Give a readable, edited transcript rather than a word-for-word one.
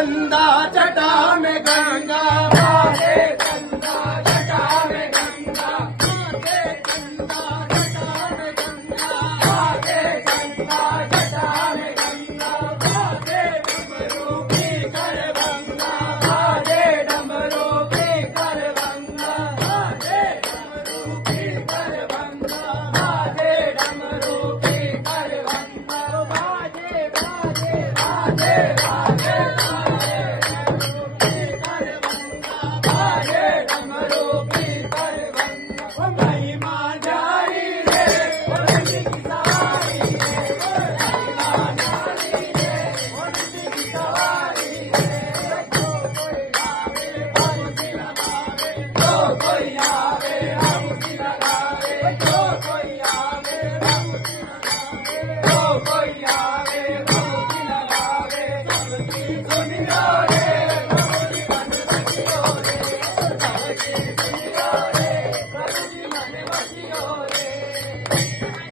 कंधा जटा में गंगा, माथे कंधा जटा में गंगा, माथे कंधा जटा में गंगा, माथे कंधा जटा में गंगा, माथे डमरू की कर गंगा, माथे डमरू की कर गंगा, माथे डमरू की कर गंगा, माथे डमरू की कर गंगा, बाजे बाजे बाजे बाजे बाजे डमरू की कर गंगा, महिमा जारी रे, नंदी की सवारी रे, महिमा जारी रे, नंदी की सवारी रे, जो कोई आवे आरती लगावे, जो कोई आवे आरती लगावे, जो कोई आवे आरती लगावे, जो कोई आवे आरती लगावे, सबकी दुनिया रे, सबकी मन बसियो रे, सबकी दुनिया रे, सबकी मन बसियो रे।